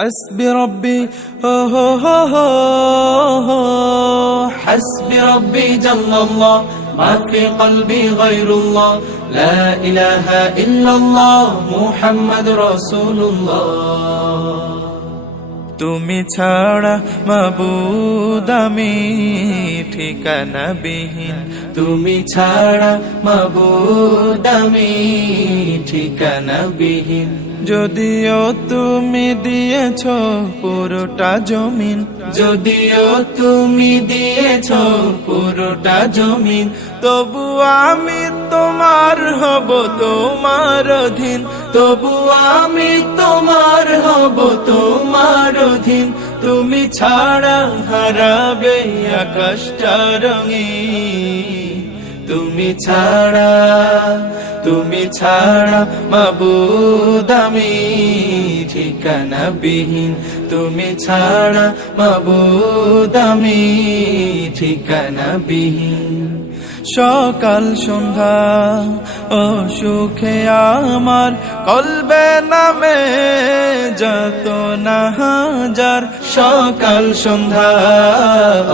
حسبي ربي حسبي ربي جل الله ما في قلبي غير الله لا إله إلا الله محمد رسول الله তুমি ছাড়া মাবুদ আমি ঠিকানা বিহীন তুমি ছাড়া মাবুদ আমি ঠিকানা বিহীন যদিও তুমি দিয়েছ পুরোটা জমিন যদিও তুমি দিয়েছ পুরোটা জমিন তবু আমি তোমার হব তোমার অধীন তবু আমি তোমার হব তোমার অধীন তুমি ছাড়া হারাবে আকাশটা রঙিন তুমি ছাড়া মাবুদ আমি ঠিকানা বিহীন তুমি ছাড়া মাবুদ আমি ঠিকানা বিহীন সকাল সন্ধ্যা ও সুখে আমার কলবে নামে যত না হাজার সকাল সন্ধ্যা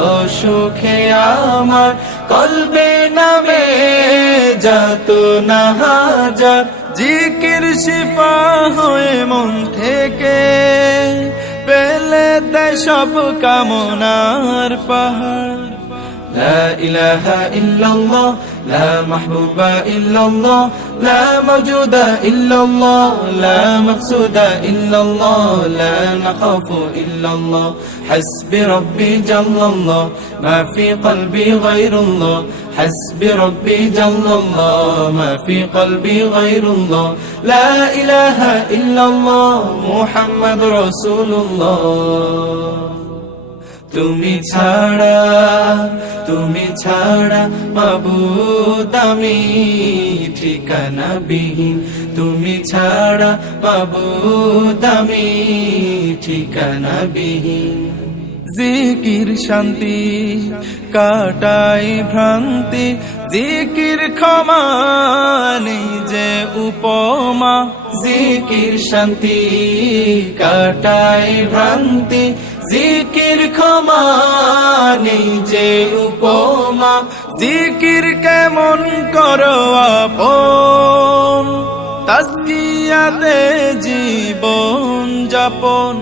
ও সুখে আমার কলবে নামে যত না হাজার জিকির শিফা হয়ে মন থেকে পেলে দেয় সব কামনার পাহাড় لا إله إلا الله لا محبوب إلا الله لا موجود إلا الله لا مقصود إلا الله لا نخاف إلا الله حسبي ربي جل الله ما في قلبي غير الله حسبي ربي جل الله ما في قلبي غير الله لا إله إلا الله محمد رسول الله তুমি ছাড়া মাবুদ আমি ঠিকানা বিহীন তুমি ছাড়া মাবুদ আমি ঠিকানা বিহীন জিকির শান্তি কাটাই ভ্রান্তি জিকির ক্ষমা নেই যে উপমা জিকির শান্তি কাটাই ভ্রান্তি জিকির ক্ষমা নেই যে উপমা জিকির কেমন করো আপন তাসকিয়াতে জীবন যাপন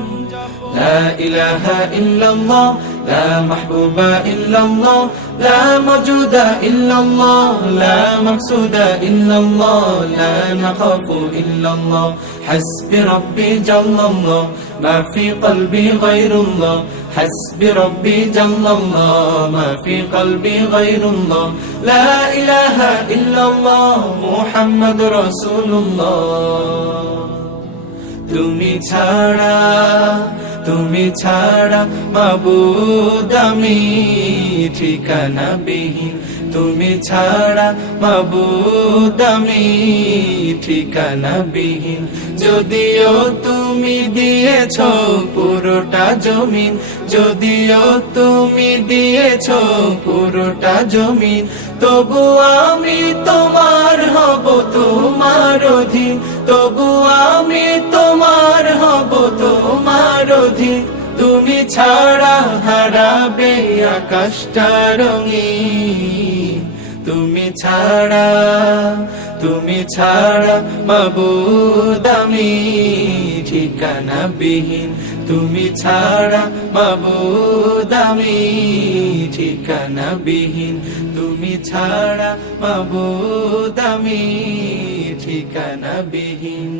لا إله إلا الله لا محبوب إلا الله لا موجود إلا الله لا مقصود إلا الله لا نخاف إلا الله حسبي ربي جل الله ما في قلبي غير الله حسبي ربي جل الله ما في قلبي غير الله لا إله إلا الله محمد رسول الله তুমি ছাড়া মাবুদ আমি ঠিকানা বিহীন তুমি ছাড়া মাবুদ আমি ঠিকানা বিহীন যদিও তুমি দিয়েছ পুরোটা জমিন যদিও তুমি দিয়েছ পুরোটা জমিন তবু আমি তোমার হব তোমার অধীন তবু আমি তোমার হব তোমার অধীন তুমি ছাড়া হারাবে আকাশটা রঙিন তুমি ছাড়া মাবুদ আমি ঠিকানা বিহীন তুমি ছাড়া মাবুদ আমি ঠিকানা বিহীন তুমি ছাড়া মাবুদ আমি ঠিকানা বিহীন